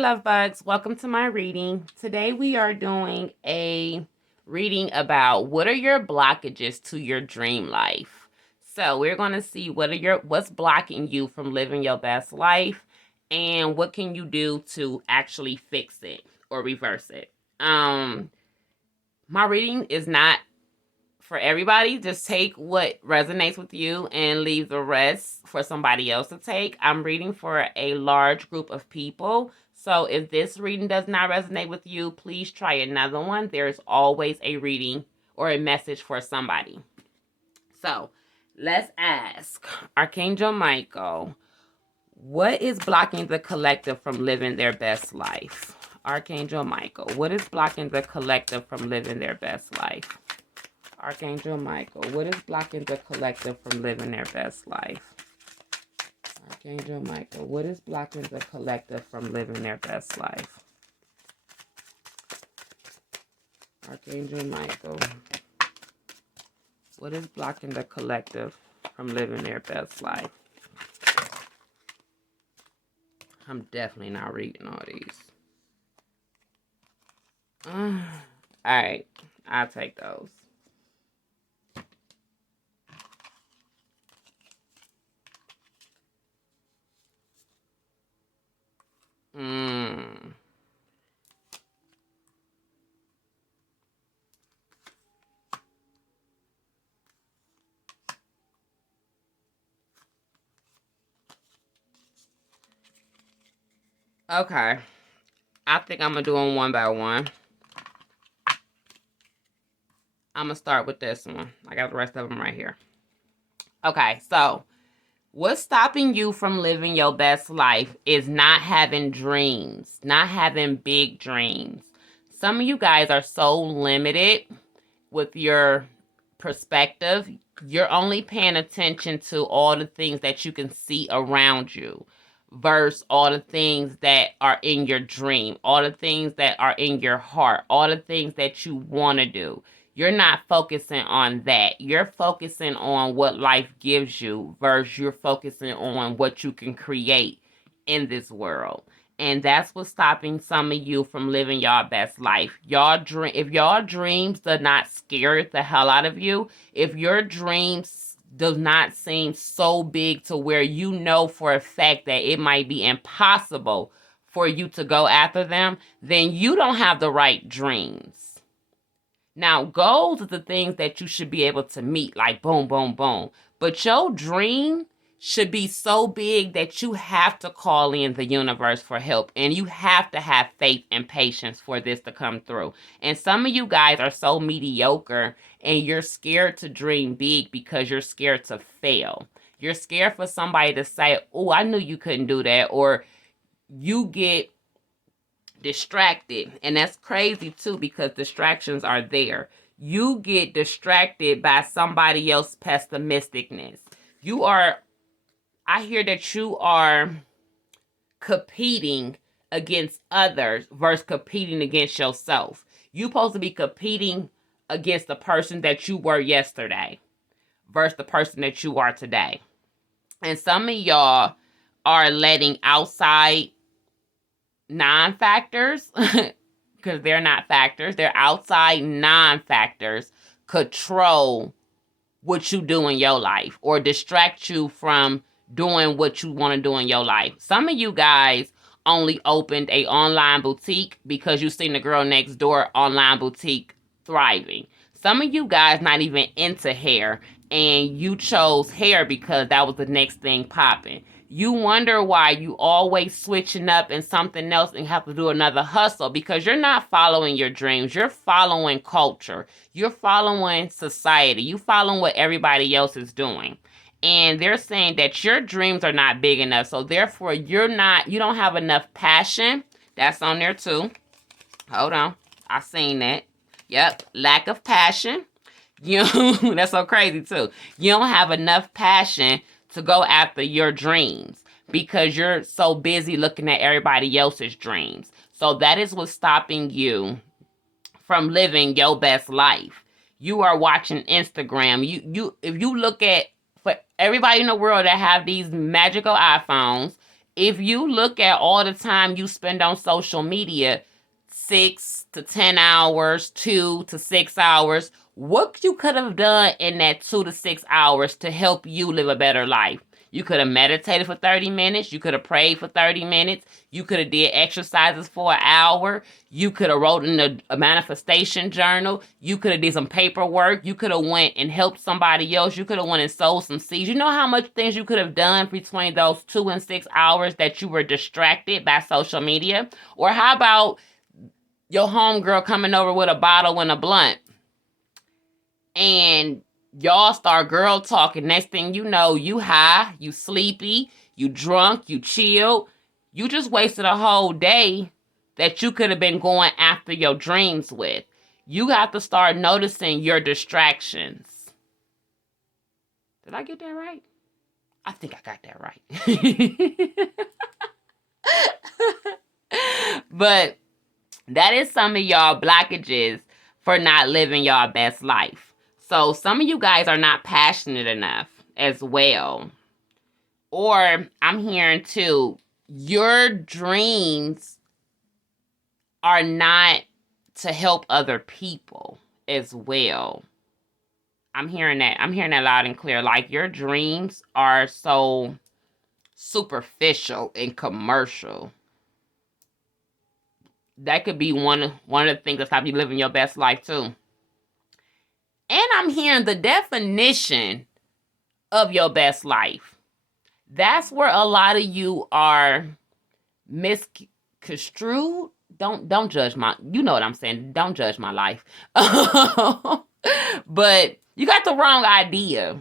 love bugs. Welcome to my reading. Today we are doing a reading about what are your blockages to your dream life. So we're going to see what's blocking you from living your best life and what can you do to actually fix it or reverse it. My reading is not for everybody. Just take what resonates with you and leave the rest for somebody else to take. I'm reading for a large group of people. So if this reading does not resonate with you, please try another one. There's always a reading or a message for somebody. So let's ask Archangel Michael, what is blocking the collective from living their best life? Archangel Michael, what is blocking the collective from living their best life? Archangel Michael, what is blocking the collective from living their best life? Archangel Michael, what is blocking the collective from living their best life? Archangel Michael, what is blocking the collective from living their best life? I'm definitely not reading all these. All right, I'll take those. Okay. I think I'm going to do them one by one. I'm going to start with this one. I got the rest of them right here. Okay, so what's stopping you from living your best life is not having dreams, not having big dreams. Some of you guys are so limited with your perspective. You're only paying attention to all the things that you can see around you versus all the things that are in your dream, all the things that are in your heart, all the things that you want to do. You're not focusing on that. You're focusing on what life gives you versus you're focusing on what you can create in this world. And that's what's stopping some of you from living your best life. If your dreams do not scare the hell out of you, if your dreams does not seem so big to where you know for a fact that it might be impossible for you to go after them, then you don't have the right dreams. Now, goals are the things that you should be able to meet, like boom, boom, boom. But your dream should be so big that you have to call in the universe for help. And you have to have faith and patience for this to come through. And some of you guys are so mediocre and you're scared to dream big because you're scared to fail. You're scared for somebody to say, oh, I knew you couldn't do that. Or you get distracted. And that's crazy too, because distractions are there. You get distracted by somebody else's pessimisticness. I hear that you are competing against others versus competing against yourself. You're supposed to be competing against the person that you were yesterday versus the person that you are today. And some of y'all are letting outside non-factors, because they're not factors, they're outside non-factors, control what you do in your life or distract you from doing what you want to do in your life. Some of you guys only opened a online boutique because you seen the girl next door online boutique thriving. Some of you guys not even into hair and you chose hair because that was the next thing popping. You wonder why you always switching up in something else and have to do another hustle because you're not following your dreams. You're following culture. You're following society. You following what everybody else is doing. And they're saying that your dreams are not big enough. So therefore, you don't have enough passion. That's on there too. Hold on. I seen that. Yep. Lack of passion. That's so crazy too. You don't have enough passion to go after your dreams because you're so busy looking at everybody else's dreams. So that is what's stopping you from living your best life. You are watching Instagram. If you look at, for everybody in the world that have these magical iPhones, if you look at all the time you spend on social media, 6 to 10 hours, 2 to 6 hours, what you could have done in that 2 to 6 hours to help you live a better life? You could have meditated for 30 minutes. You could have prayed for 30 minutes. You could have did exercises for an hour. You could have wrote in a manifestation journal. You could have did some paperwork. You could have went and helped somebody else. You could have went and sowed some seeds. You know how much things you could have done between those 2 and 6 hours that you were distracted by social media? Or how about your homegirl coming over with a bottle and a blunt, and y'all start girl talking. Next thing you know, you high, you sleepy, you drunk, you chilled. You just wasted a whole day that you could have been going after your dreams with. You have to start noticing your distractions. Did I get that right? I think I got that right. But that is some of y'all blockages for not living y'all best life. So some of you guys are not passionate enough as well. Or I'm hearing too, your dreams are not to help other people as well. I'm hearing that. I'm hearing that loud and clear. Like, your dreams are so superficial and commercial. That could be one of the things that stop you living your best life too. And I'm hearing the definition of your best life. That's where a lot of you are misconstrued. Don't judge my, you know what I'm saying. Don't judge my life. But you got the wrong idea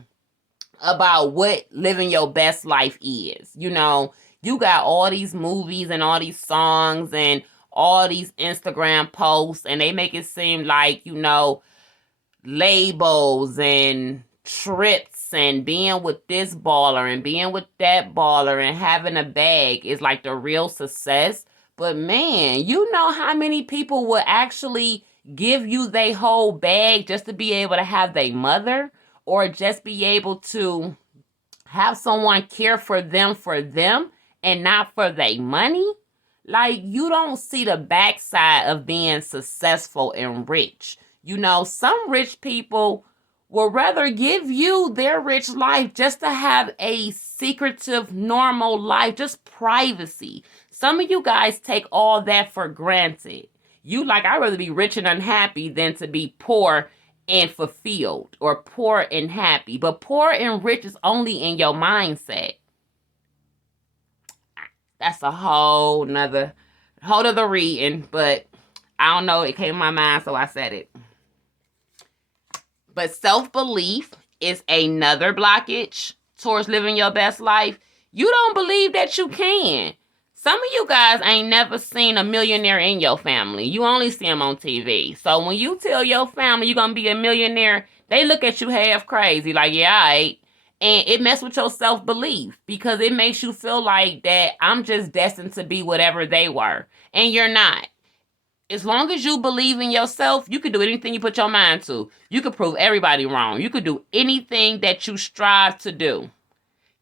about what living your best life is. You know, you got all these movies and all these songs and all these Instagram posts, and they make it seem like, you know, labels and trips and being with this baller and being with that baller and having a bag is like the real success. But man, you know how many people will actually give you their whole bag just to be able to have their mother, or just be able to have someone care for them and not for their money? Like, you don't see the backside of being successful and rich. You know, some rich people will rather give you their rich life just to have a secretive, normal life, just privacy. Some of you guys take all that for granted. You like, I'd rather be rich and unhappy than to be poor and fulfilled, or poor and happy. But poor and rich is only in your mindset. That's a whole nother reading, but I don't know, it came in my mind, so I said it. But self-belief is another blockage towards living your best life. You don't believe that you can. Some of you guys ain't never seen a millionaire in your family. You only see them on TV. So when you tell your family you're going to be a millionaire, they look at you half crazy, like, yeah, all right. And it messes with your self-belief, because it makes you feel like that I'm just destined to be whatever they were. And you're not. As long as you believe in yourself, you can do anything you put your mind to. You can prove everybody wrong. You could do anything that you strive to do.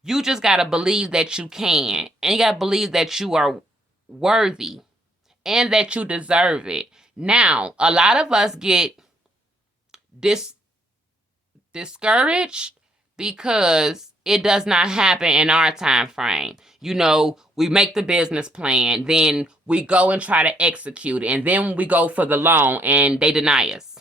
You just got to believe that you can. And you got to believe that you are worthy and that you deserve it. Now, a lot of us get discouraged because it does not happen in our time frame. You know, we make the business plan, then we go and try to execute it, and then we go for the loan and they deny us.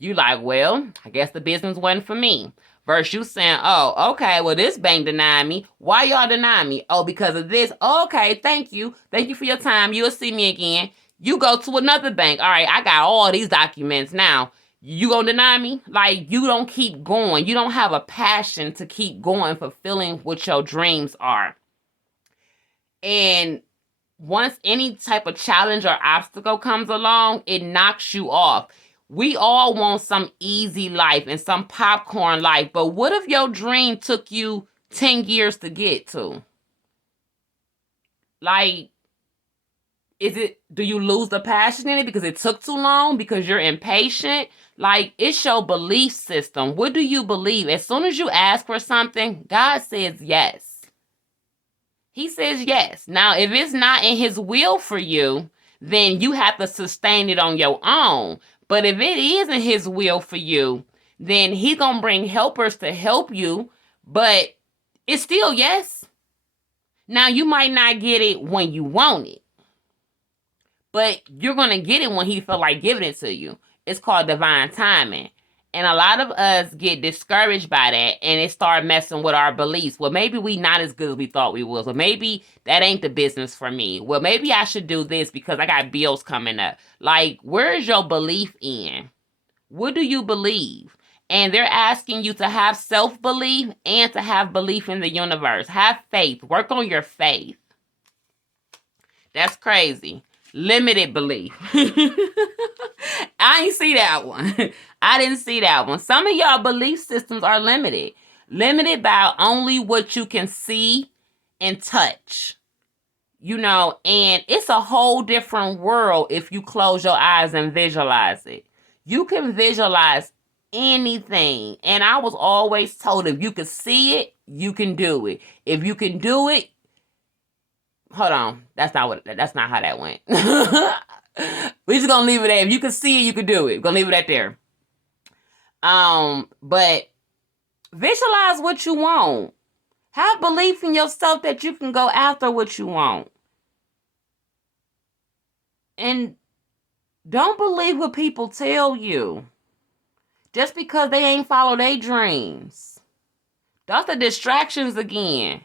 You like, well, I guess the business wasn't for me. Versus you saying, oh, okay, well, this bank denied me. Why y'all deny me? Oh, because of this. Okay, thank you. Thank you for your time. You'll see me again. You go to another bank. All right, I got all these documents now. You gonna deny me? Like, you don't keep going. You don't have a passion to keep going, fulfilling what your dreams are. And once any type of challenge or obstacle comes along, it knocks you off. We all want some easy life and some popcorn life. But what if your dream took you 10 years to get to? Like, do you lose the passion in it because it took too long? Because you're impatient? Like, it's your belief system. What do you believe? As soon as you ask for something, God says yes. He says yes. Now, if it's not in his will for you, then you have to sustain it on your own. But if it is in his will for you, then he's going to bring helpers to help you. But it's still yes. Now, you might not get it when you want it, but you're going to get it when he feel like giving it to you. It's called divine timing. And a lot of us get discouraged by that, and it start messing with our beliefs. Well, maybe we not as good as we thought we was. Well, maybe that ain't the business for me. Well, maybe I should do this because I got bills coming up. Like, where is your belief in? What do you believe? And they're asking you to have self-belief and to have belief in the universe. Have faith. Work on your faith. That's crazy. Limited belief. I ain't see that one. I didn't see that one. Some of y'all belief systems are limited. Limited by only what you can see and touch. You know, and it's a whole different world if you close your eyes and visualize it. You can visualize anything. And I was always told if you could see it, you can do it. If you can do it, hold on. That's not how that went. We're just gonna leave it there. If you can see it, you can do it. We're gonna leave it at there. But visualize what you want. Have belief in yourself that you can go after what you want. And don't believe what people tell you. Just because they ain't follow their dreams. That's the distractions again.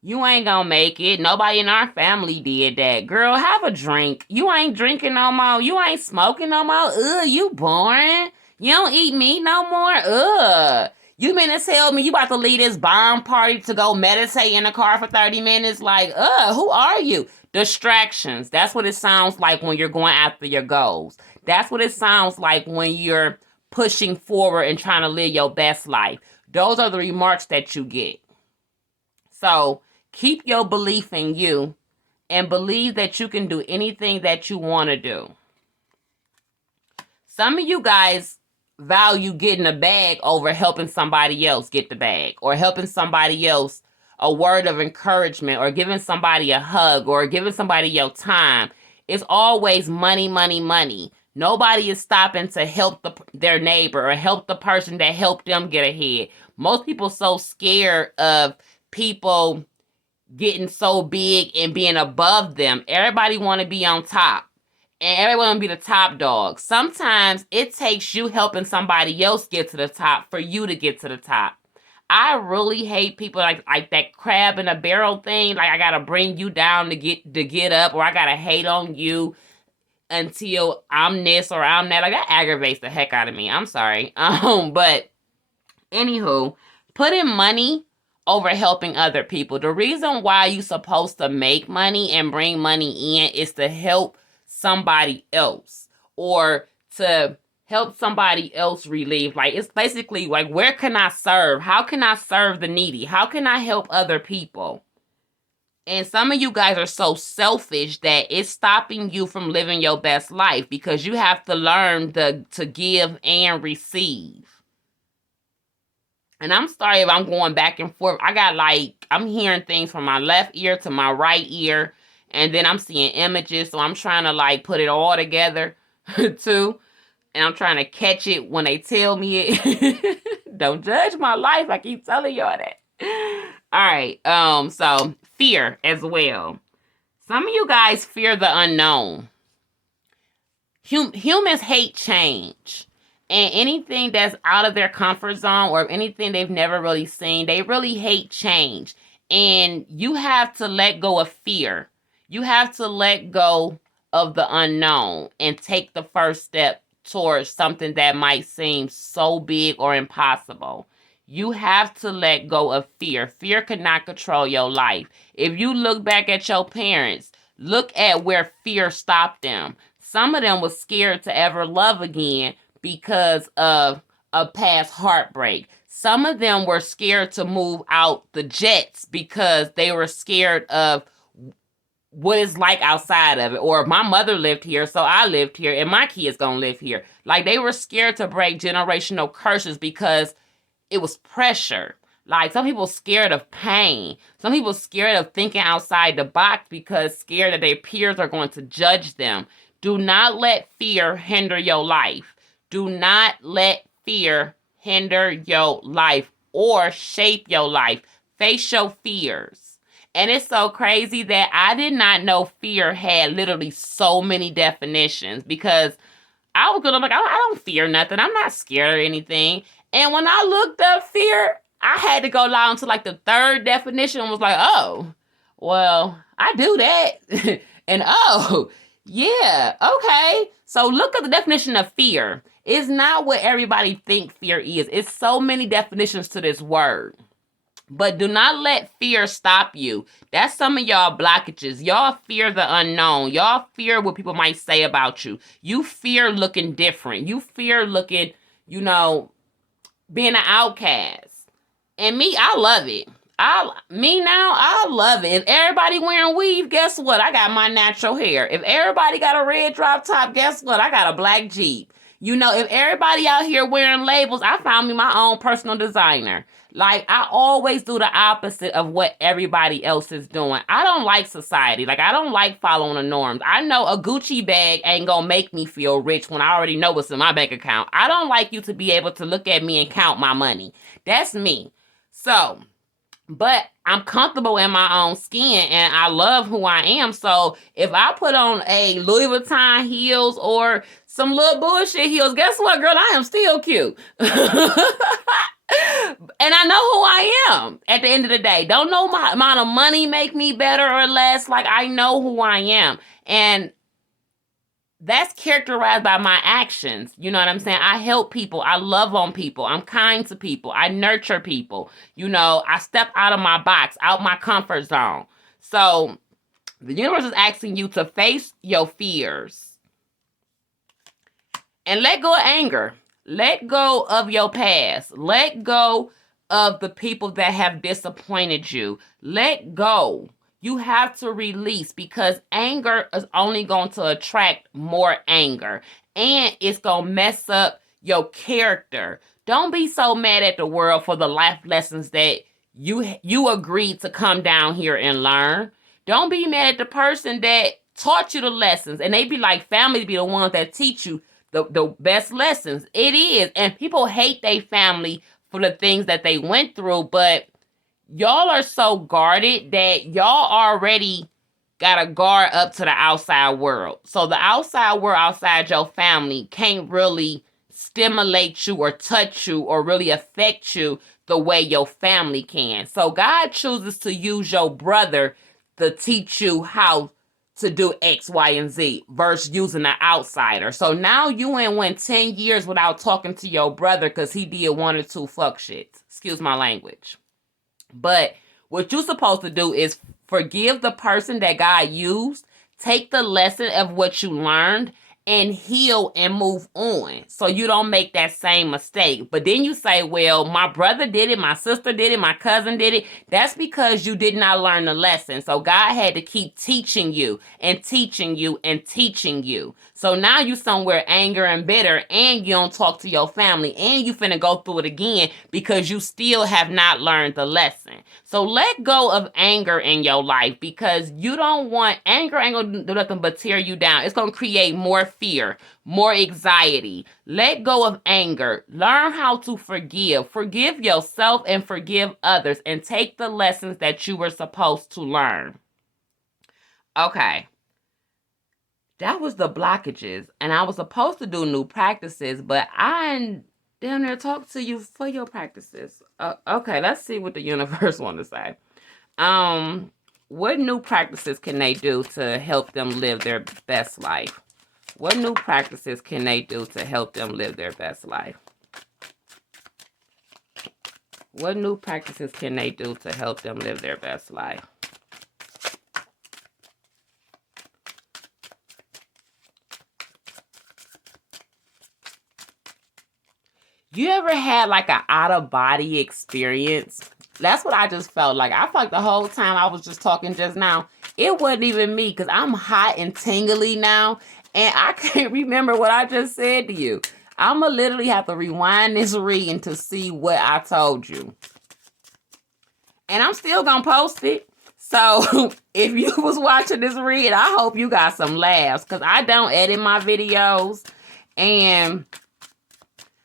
You ain't gonna make it. Nobody in our family did that. Girl, have a drink. You ain't drinking no more. You ain't smoking no more. Ugh, you boring. You don't eat meat no more. Ugh. You mean to tell me you about to leave this bomb party to go meditate in the car for 30 minutes? Like, who are you? Distractions. That's what it sounds like when you're going after your goals. That's what it sounds like when you're pushing forward and trying to live your best life. Those are the remarks that you get. So keep your belief in you and believe that you can do anything that you want to do. Some of you guys value getting a bag over helping somebody else get the bag, or helping somebody else a word of encouragement, or giving somebody a hug, or giving somebody your time. It's always money, money, money. Nobody is stopping to help their neighbor or help the person that helped them get ahead. Most people so scared of people getting so big and being above them. Everybody want to be on top. And everyone want to be the top dog. Sometimes it takes you helping somebody else get to the top for you to get to the top. I really hate people like that crab in a barrel thing. Like, I gotta bring you down to get up, or I gotta hate on you until I'm this or I'm that. Like, that aggravates the heck out of me. I'm sorry. But anywho, putting money over helping other people. The reason why you're supposed to make money and bring money in is to help somebody else, or to help somebody else relieve. Like, it's basically like, where can I serve? How can I serve the needy? How can I help other people? And some of you guys are so selfish that it's stopping you from living your best life, because you have to learn to give and receive. And I'm sorry if I'm going back and forth. I'm hearing things from my left ear to my right ear, and then I'm seeing images, so I'm trying to put it all together too. And I'm trying to catch it when they tell me it. Don't judge my life. I keep telling y'all that. All right. So fear as well. Some of you guys fear the unknown. Humans hate change. And anything that's out of their comfort zone, or anything they've never really seen, they really hate change. And you have to let go of fear. You have to let go of the unknown and take the first step towards something that might seem so big or impossible. You have to let go of fear. Fear cannot control your life. If you look back at your parents, look at where fear stopped them. Some of them was scared to ever love again because of a past heartbreak. Some of them were scared to move out the jets because they were scared of what it's like outside of it. Or my mother lived here, so I lived here, and my kids gonna live here. Like, they were scared to break generational curses because it was pressure. Like, some people scared of pain. Some people scared of thinking outside the box because scared that their peers are going to judge them. Do not let fear hinder your life. Do not let fear hinder your life or shape your life. Face your fears. And it's so crazy that I did not know fear had literally so many definitions, because I was gonna like, I don't fear nothing. I'm not scared of anything. And when I looked up fear, I had to go down to like the third definition and was like, oh, well, I do that. And oh, yeah, okay. So look at the definition of fear. It's not what everybody think fear is. It's so many definitions to this word. But do not let fear stop you. That's some of y'all blockages. Y'all fear the unknown. Y'all fear what people might say about you. You fear looking different. You fear looking, being an outcast. And me, I love it. I love it. If everybody wearing weave, guess what? I got my natural hair. If everybody got a red drop top, guess what? I got a black Jeep. If everybody out here wearing labels, I found me my own personal designer. Like, I always do the opposite of what everybody else is doing. I don't like society. Like, I don't like following the norms. I know a Gucci bag ain't gonna make me feel rich when I already know what's in my bank account. I don't like you to be able to look at me and count my money. That's me. So, but I'm comfortable in my own skin and I love who I am. So if I put on a Louis Vuitton heels or some little bullshit heels, guess what, girl? I am still cute. And I know who I am at the end of the day. Don't know my amount of money make me better or less. Like, I know who I am. And that's characterized by my actions. You know what I'm saying? I help people. I love on people. I'm kind to people. I nurture people. I step out of my box, out my comfort zone. So the universe is asking you to face your fears and let go of anger. Let go of your past. Let go of the people that have disappointed you. Let go. You have to release, because anger is only going to attract more anger. And it's going to mess up your character. Don't be so mad at the world for the life lessons that you agreed to come down here and learn. Don't be mad at the person that taught you the lessons. And they be like, family be the ones that teach you the best lessons. It is. And people hate their family for the things that they went through, but y'all are so guarded that y'all already got a guard up to the outside world. So the outside world, outside your family, can't really stimulate you or touch you or really affect you the way your family can. So God chooses to use your brother to teach you how to do X, Y, and Z versus using an outsider. So now you ain't went 10 years without talking to your brother because he did one or two fuck shits. Excuse my language. But what you're supposed to do is forgive the person that God used, take the lesson of what you learned, and heal and move on so you don't make that same mistake. But then you say, well, my brother did it, my sister did it, my cousin did it. That's because you did not learn the lesson. So God had to keep teaching you and teaching you and teaching you. So now you somewhere anger and bitter, and you don't talk to your family, and you finna go through it again because you still have not learned the lesson. So let go of anger in your life, because you don't want anger. Ain't gonna do nothing but tear you down. It's gonna create more fear, more anxiety. Let go of anger. Learn how to forgive. Forgive yourself and forgive others, and take the lessons that you were supposed to learn. Okay. That was the blockages, and I was supposed to do new practices, but I down there talk to you for your practices. Okay, let's see what the universe want to say. What new practices can they do to help them live their best life? What new practices can they do to help them live their best life? What new practices can they do to help them live their best life? You ever had like an out-of-body experience? That's what I just felt like. I felt like the whole time I was just talking just now, it wasn't even me, because I'm hot and tingly now, and I can't remember what I just said to you. I'm going to literally have to rewind this reading to see what I told you. And I'm still going to post it. So if you was watching this read, I hope you got some laughs. Because I don't edit my videos. And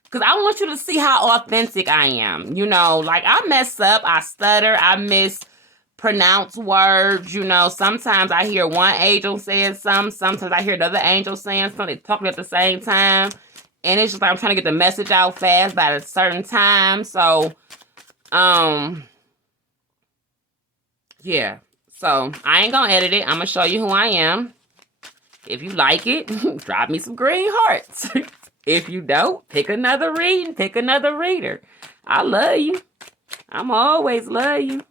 because I want you to see how authentic I am. You know, like I mess up. I stutter. I mispronounce words. You know, sometimes I hear one angel saying something. Sometimes I hear another angel saying something. Talking at the same time. And it's just like I'm trying to get the message out fast by a certain time. So, yeah. So, I ain't gonna edit it. I'm gonna show you who I am. If you like it, drop me some green hearts. If you don't, pick another read, pick another reader. I love you. I'm always love you.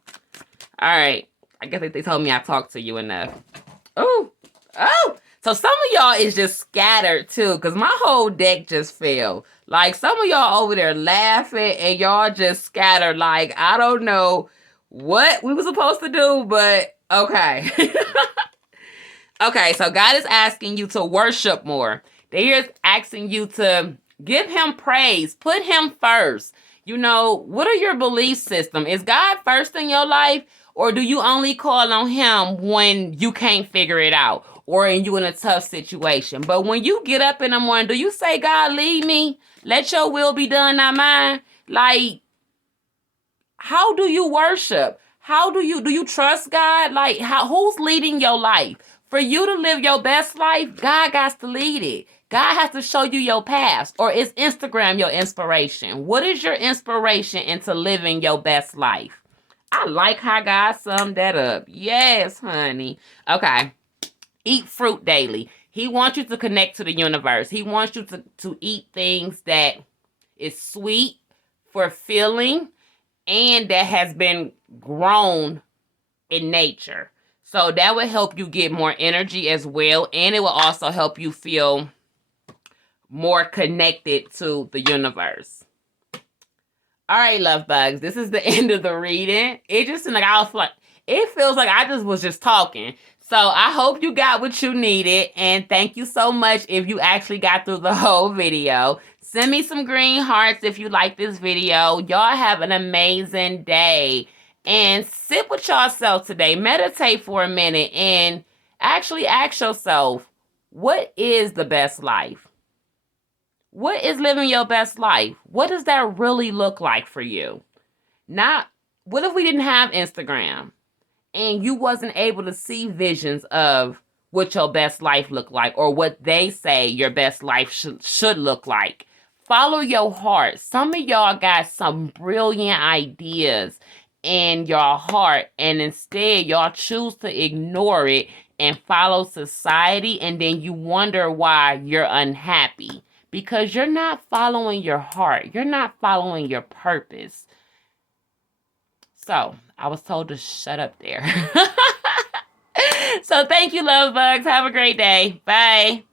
All right. I guess they told me I talked to you enough. Oh. So some of y'all is just scattered too, because my whole deck just fell. Like some of y'all over there laughing and y'all just scattered. Like, I don't know what we were supposed to do, but okay. Okay, so God is asking you to worship more. They're asking you to give him praise. Put him first. You know, what are your belief system? Is God first in your life? Or do you only call on him when you can't figure it out? Or you in a tough situation? But when you get up in the morning, do you say, God, lead me? Let your will be done, not mine? Like, how do you worship? Do you trust God? Like, who's leading your life? For you to live your best life, God got to lead it. God has to show you your path. Or is Instagram your inspiration? What is your inspiration into living your best life? I like how God summed that up. Yes, honey. Okay. Eat fruit daily. He wants you to connect to the universe. He wants you to eat things that is sweet, fulfilling, and that has been grown in nature. So that will help you get more energy as well. And it will also help you feel more connected to the universe. All right, love bugs. This is the end of the reading. It just seemed like it feels like I was just talking. So I hope you got what you needed. And thank you so much if you actually got through the whole video. Send me some green hearts if you like this video. Y'all have an amazing day. And sit with yourself today. Meditate for a minute and actually ask yourself, what is the best life? What is living your best life? What does that really look like for you? Not, what if we didn't have Instagram and you wasn't able to see visions of what your best life look like or what they say your best life should look like? Follow your heart. Some of y'all got some brilliant ideas in your heart, and instead y'all choose to ignore it and follow society, and then you wonder why you're unhappy because you're not following your heart. You're not following your purpose. So I was told to shut up there. So thank you, love bugs. Have a great day. Bye.